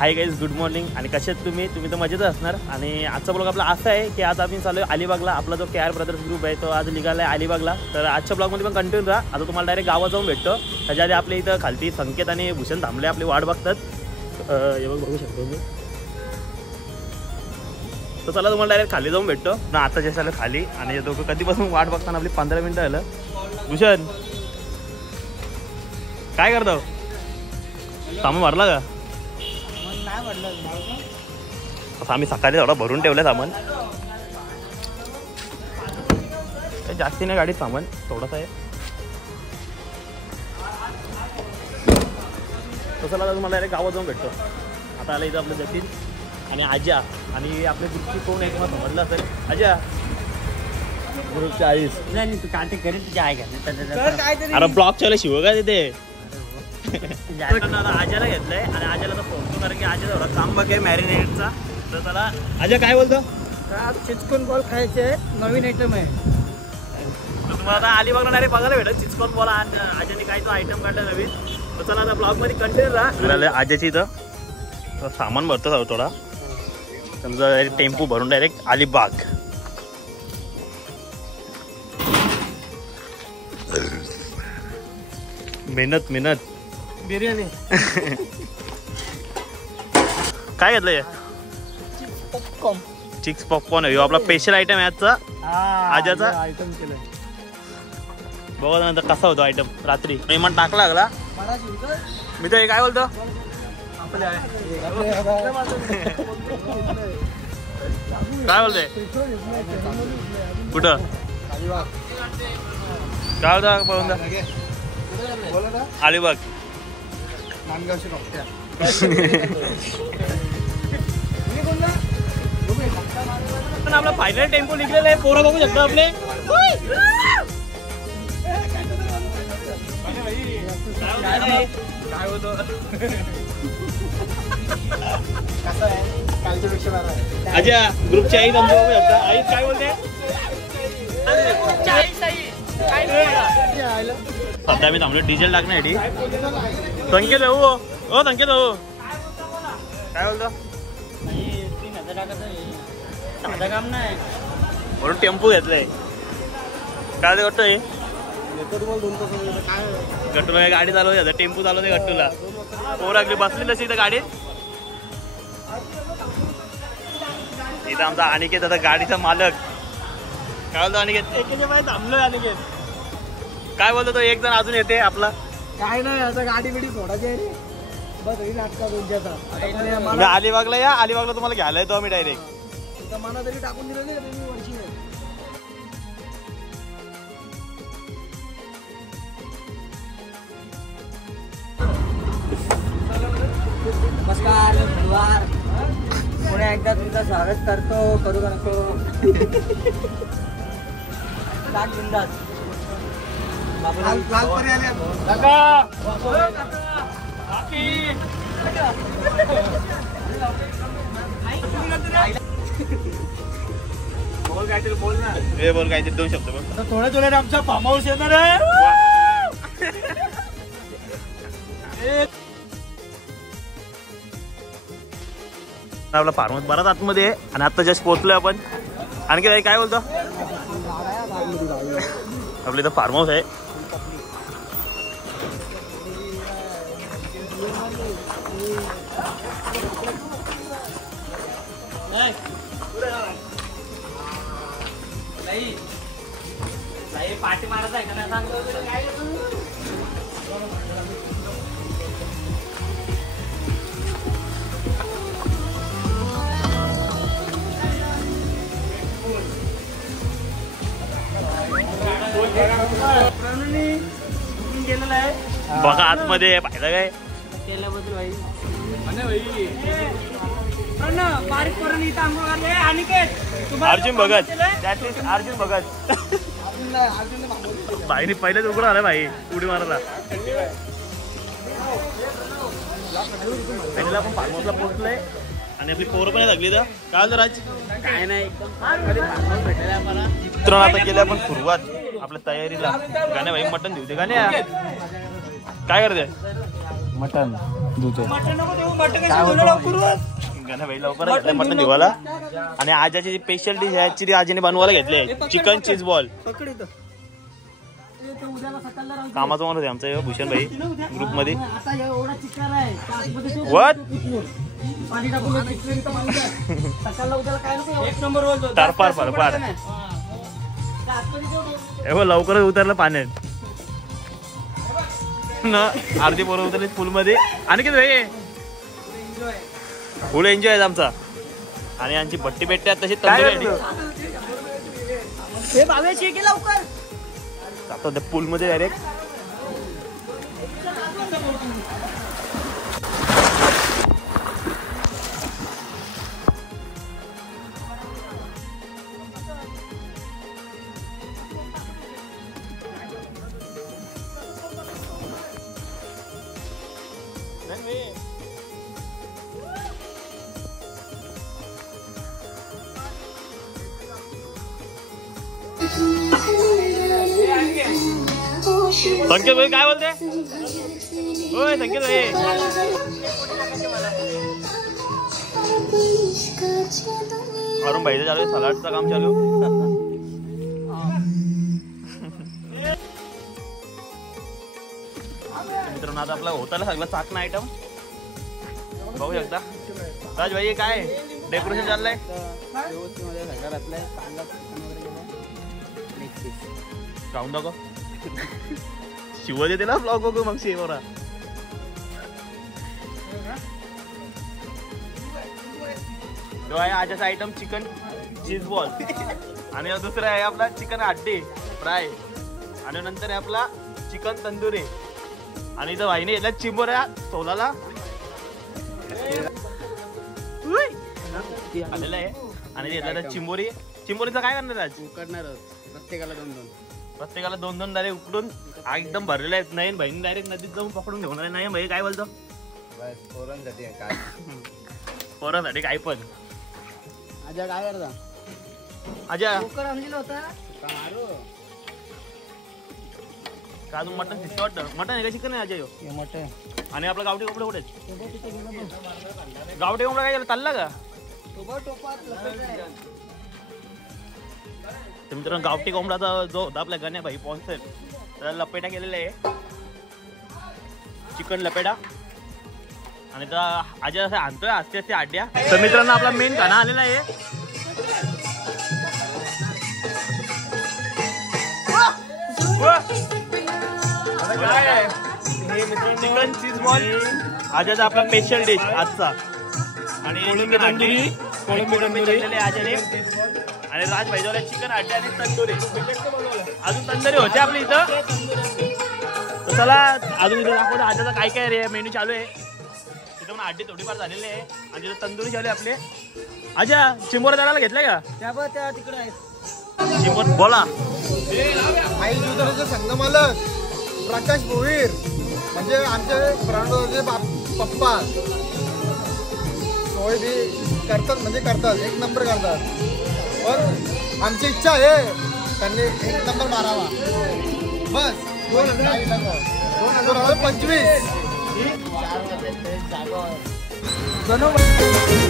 Hi guys, good morning. आणि कशात तुम्ही तर मजेत असणार. आणि आजचा ब्लॉग आपला असा आहे की आज आम्ही चालू आहे अलिबागला. आपला जो KR ब्रदर्स ग्रुप आहे तो आज निघाला आहे अलिबागला. तर आजच्या ब्लॉगमध्ये पण कंटिन्यू राहा. आता तुम्हाला डायरेक्ट गावात जाऊन भेटतो. त्याच्या आधी आपल्या इथं खालती संकेत आणि भूषण थांबले, आपली वाट बघतात. हे बघू शकतो मी. तर चला तुम्हाला डायरेक्ट खाली जाऊन भेटतो ना. आता जे झालं खाली आणि दोघं कधीपासून वाट बघताना आपली 15 मिनिटं झालं. भूषण काय करतो? सामान भरला का? आम्ही सकाळी थोडा भरून ठेवलं सामान. जास्ती नाही गाडीत सामान, थोडंसं आहे. तसं तुम्हाला डायरेक्ट गावात जाऊन भेटतो. आता आलं इथं आपलं जतीन आणि आजा आणि आपल्या ग्रुपची कोण आहे तुम्हाला समजलं असेल. आजा ग्रुप 40. नाही तू काटे करेल तुझ्या आहे का? अरे ब्लॉक चालू शिव का तिथे. आजाला घेतलंय आणि आजाला तर फोन कारण की आजा थोडा काम बघ आहे मॅरिनेटचा. तर त्याला आजा काय बोलतो? चिचकोन बॉल खायचे नवीन आयटम आहे. तुम्हाला आता अलिबागला डायरेक्ट बघायला भेटत चिचकोन बॉल. आजाने काय तो आयटम काढला नवीन. तर चला आता ब्लॉग मध्ये कंटिन्यू राहा. आजाची इथं सामान भरतो थोडा. समजा टेम्पो भरून डायरेक्ट अलिबाग. मेहनत बिर्याणी काय घेतलंय? चिक्स पॉपकॉर्न आहे आपला स्पेशल आयटम आहे आजचा आजाचा. आयटम केलंय बघा नंतर कसा होतो आयटम. रात्री पेमेंट टाकला लागला मी तर काय बोलतो. काय बोलतोय? कुठं काय होता? अलिबाग पण आपला फायनल टेम्पो निघलेला आहे. पोरं बघू शकतो आपले. काय होतं अच्छा ग्रुपची आई बघू शकता. आई काय बोलते? सध्या आम्ही थांबलो डिझेल टाकण्यासाठी. संकेत भाऊ हो संकेत भाऊ काय बोलतो? 3000 टाकायचं काम नाही म्हणून टेम्पो घेतलाय. काय ते गट्टू आहे? गट्टूला गाडी चालवते, टेम्पो चालवते गट्टूला. पोरागली बसली तशी इथं गाडीत. इथं आमचा अनिकेत आता गाडीचा मालक. काय बोलतो अनिकेत? थांबलोय अनिकेत. काय बोलतो तो? एक जण अजून येते आपला. काय नाही आता गाडी बिडी सोडायची आहे बस. अलिबागला या. अलिबागला तुम्हाला घ्यायला येतो आम्ही डायरेक्ट. मला तरी टाकून दिलं नाही वर्षी. नमस्कार बुधवार. पुन्हा एकदा तुमचं स्वागत करू का नको? बिंदास बोल काहीतरी दोन शब्द बघ. थोड्या आमचा फार्म हाऊस येणार आहे. आपला फार्म हाऊस बराच आतमध्ये आहे आणि आता जस्ट पोहोचलोय आपण. आणखी काय बोलतो? आपलं इथं फार्म हाऊस आहे. पाठी मारत आहे का नाही गेलेला आहे बघा आतमध्ये पाहिलं काय केल्याबद्दल भाई. बारीक करून इथं आंघोळ घालले. अनिकेत अर्जुन भगत. अर्जुन भगत भाईने पहिलेच उघडं आलं भाई उडी मारायला. पहिल्याला आपण फार्म हाऊसला पोहोचलोय आणि आपली पोरं पण लागली. तर काय झालं राज? काय नाही मित्रांनो आता केली आपण सुरुवात आपल्या तयारीला. गाण्या भाई मटण देऊ दे. गाण्या काय करते? मटन गणा भाई लवकर घेतलंय मटण देवाला. आणि आजाची स्पेशल डिश आहे ऍक्च्युली आजीने बनवायला घेतले चिकन चीज बॉल. कामाचं माणूस आहे आमचं भूषण भाई ग्रुप मध्ये. लवकरच उतरलं पाण्यात ना. अर्धी पोरं उतरली फुल मध्ये. आणि किती भाई फुल एन्जॉय आहे आमचा. आणि आमची भट्टी पेट्टी तशी पूल मध्ये डायरेक्ट. संकेत भाई काय बोलते. होय संकेत भाई अरुण भाईचं चालू आहे सलाडचं काम चालू. मित्रांनो आता आपला होताला सगळं चाकणं आयटम बघू शकता. राज भाई काय डेकोरेशन चाललंय. राहून दाखव शिव देते ना ब्लॉग बघू मग शिवरा. जो आहे आजचा आयटम चिकन चीज बॉल. आणि दुसरा आहे आपला चिकन हड्डी फ्राय. आणि नंतर आहे आपला चिकन तंदुरी. आणि इथं भाईने याला चिंबोऱ्या सोलाला आलेला आहे. आणि याला चिंबोरी. चिंबोरीचं काय करणार आज. करणार प्रत्येकाला दोन दोन डायरेक्ट उकडून एकदम भरलेला आहे. नाही बहीण डायरेक्ट नदीत जाऊन पकडून घेऊन आले. नाही भाई काय बोलतो. पोरांसाठी काय पण. आजा काय करता. आजा होता का अजून मटन शिस्त वाटतं. मटन आहे का चिकन आहे अजय मटन. आणि आपला गावठी कोंबडा कुठे. गावठी कोंबडा काय चालला का. मित्रांनो गावठी कोंबडाचा जो होता आपल्या गण्या भाई स्पॉन्सर त्याला लपेटा केलेला आहे. चिकन लपेटा. आणि आज असं आणतोय असते असते आड्या. तर मित्रांनो आपला मेन खाना आलेला आहे. चिकन चीज बॉल आजचा आपला स्पेशल डिश आजचा. आणि कोळंबी तंदुरी आजाने. आणि राज भाईजवला चिकन हड्डी आणि तंदुरी. अजून तंदुरी होते आपल्या इथं. चला अजून इथं दाखवतो आजचा काय काय रे मेन्यू चालू आहे. तिथं पण हड्डी थोडीफार झालेली आहे. आणि तिथं तंदुरी चालू आहे आपले. आजा चिंबोरा दराला घेतलाय का. त्या तिकडे आहे चिंबोर बोला. आई जुदराचे संघ मालक प्रकाश भोईर म्हणजे आमचे ब्रांडचे पप्पा. सोय बी करतात म्हणजे करतात एक नंबर करतात. पण आमची इच्छा आहे त्यांनी एक नंबर मारावा. बस 2025